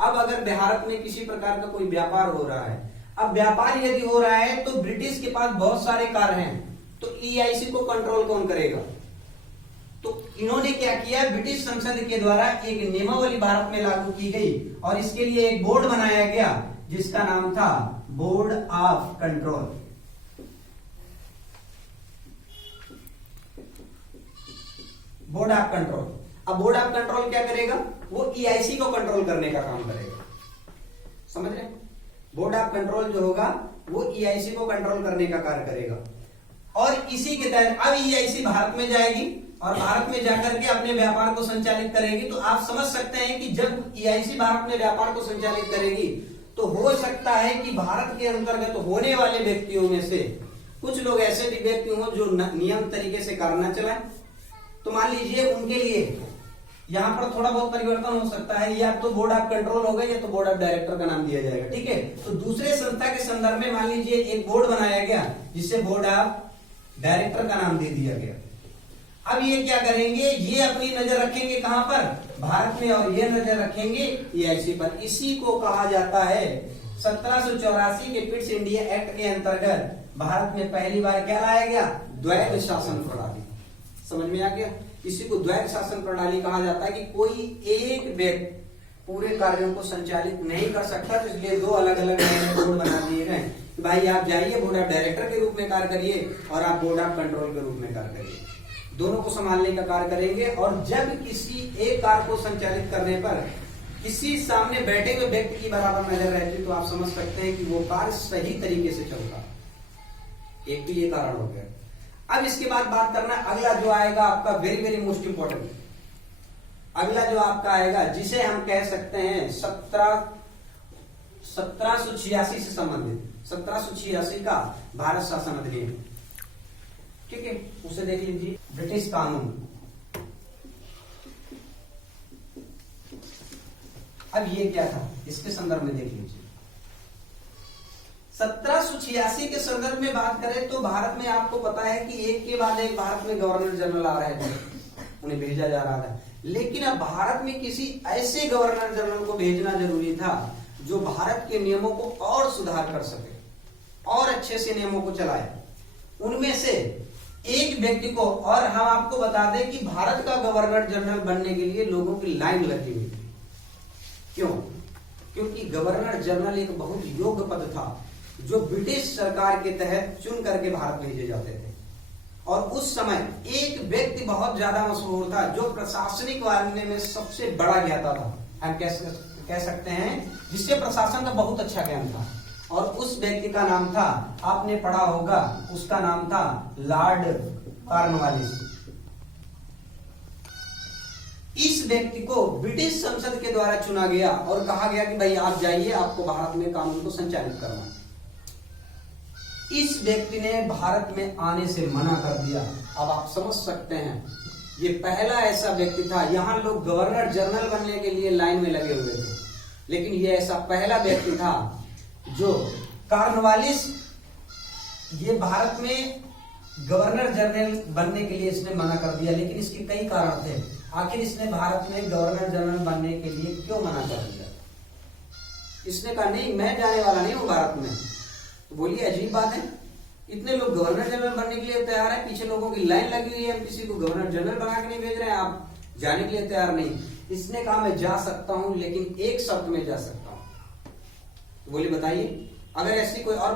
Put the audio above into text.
अब अगर भारत में किसी प्रकार का कोई व्यापार हो रहा है, अब व्यापार यदि हो रहा है तो ब्रिटिश के पास बहुत सारे कार हैं, तो ईआईसी को कंट्रोल कौन करेगा? तो इन्होंने क्या किया, ब्रिटिश संसद के द्वारा एक नियमावली भारत में लागू की गई और इसके लिए एक बोर्ड बनाया गया जिसका नाम था board of control. Board of control. अब बोर्ड ऑफ कंट्रोल क्या करेगा? वो ईआईसी को कंट्रोल करने का काम करेगा। समझ रहे? बोर्ड ऑफ कंट्रोल जो होगा वो ईआईसी को कंट्रोल करने का कार्य करेगा और इसी के तहत अब ईआईसी भारत में जाएगी और भारत में जाकर के अपने व्यापार को संचालित करेगी। तो आप समझ सकते हैं कि जब ईआईसी भारत में व्यापार को संचालित करेगी तो हो सकता है कि भारत के अंतर्गत होने वाले व्यक्तियों में से कुछ लोग ऐसे भी व्यक्ति हों जो नियम तरीके से कार न चलाएं। तो मान लीजिए उनके लिए यहां पर थोड़ा बहुत परिवर्तन हो सकता है, या तो बोर्ड ऑफ कंट्रोल होगा या तो बोर्ड ऑफ डायरेक्टर का नाम दिया जाएगा। ठीक है, तो दूसरे संस्था के संदर्भ में मान लीजिए एक बोर्ड बनाया गया जिसे बोर्ड ऑफ डायरेक्टर का नाम दे दिया गया। अब ये क्या करेंगे, ये अपनी नजर रखेंगे कहां पर? भारत में, और ये नजर रखेंगे ईआईसी पर। इसी को कहा जाता है 1784 के पिट्स इंडिया एक्ट के अंतर्गत भारत में पहली बार क्या लाया गया? द्वैध शासन प्रणाली। समझ में आ गया? इसी को द्वैध शासन प्रणाली कहा जाता है कि कोई एक व्यक्ति पूरे कार्यों को संचालित नहीं कर सकता, तो इसलिए दो अलग अलग बोर्ड बना दिए गए कि भाई आप जाइए बोर्ड ऑफ डायरेक्टर के रूप में कार्य करिए और आप बोर्ड ऑफ कंट्रोल के रूप में कार्य करिए। दोनों को संभालने का कार्य करेंगे और जब किसी एक कार्य को संचालित करने पर किसी सामने बैठे हुए व्यक्ति की बराबर नजर रहती तो आप समझ सकते हैं कि वो कार्य सही तरीके से चलता। एक भी ये कारण हो गया। अब इसके बाद बात करना अगला जो आएगा आपका वेरी वेरी मोस्ट इंपॉर्टेंट। अगला जो आपका आएगा जिसे हम कह सकते हैं 1786 से संबंधित 1786 का भारत शासन अधिनियम। ठीक है, उसे देख लीजिए। ब्रिटिश कानून। अब ये क्या था इसके संदर्भ में देख लीजिए। 1786 के संदर्भ में बात करें तो भारत में आपको पता है कि एक के बाद एक भारत में गवर्नर जनरल आ रहे थे, उन्हें भेजा जा रहा था। लेकिन अब भारत में किसी ऐसे गवर्नर जनरल को भेजना जरूरी था जो भारत के नियमों को और सुधार कर सके और अच्छे से नियमों को चलाए। उनमें से एक व्यक्ति को, और हम आपको बता दें कि भारत का गवर्नर जनरल बनने के लिए लोगों की लाइन लगी हुई थी। क्यों? क्योंकि गवर्नर जनरल एक बहुत योग्य पद था जो ब्रिटिश सरकार के तहत चुन करके भारत भेजे जाते थे। और उस समय एक व्यक्ति बहुत ज्यादा मशहूर था जो प्रशासनिक मामले में सबसे बड़ा ज्ञाता था, हम कह सकते हैं, जिससे प्रशासन का बहुत अच्छा ज्ञान था। और उस व्यक्ति का नाम था, आपने पढ़ा होगा, उसका नाम था लॉर्ड कॉर्नवालिस। इस व्यक्ति को ब्रिटिश संसद के द्वारा चुना गया और कहा गया कि भाई आप जाइए, आपको भारत में कानून को संचालित करना। इस व्यक्ति ने भारत में आने से मना कर दिया। अब आप समझ सकते हैं ये पहला ऐसा व्यक्ति था, यहां लोग गवर्नर जनरल बनने के लिए लाइन में लगे हुए थे, लेकिन ये ऐसा पहला व्यक्ति था जो कॉर्नवालिस, ये भारत में गवर्नर जनरल बनने के लिए इसने मना कर दिया। लेकिन इसके कई कारण थे, आखिर इसने भारत में गवर्नर जनरल बनने के लिए क्यों मना कर दिया? इसने कहा नहीं, मैं जाने वाला नहीं हूं भारत में। तो बोलिए अजीब बात है, इतने लोग गवर्नर जनरल बनने के लिए तैयार है, पीछे लोगों की लाइन लगी हुई है, हम किसी को गवर्नर जनरल बना के नहीं भेज रहे हैं, आप जाने के लिए तैयार नहीं। इसने कहा मैं जा सकता हूं, लेकिन एक शर्त में जा सकता हूं। तो बोलिए बताइए, अगर ऐसी कोई और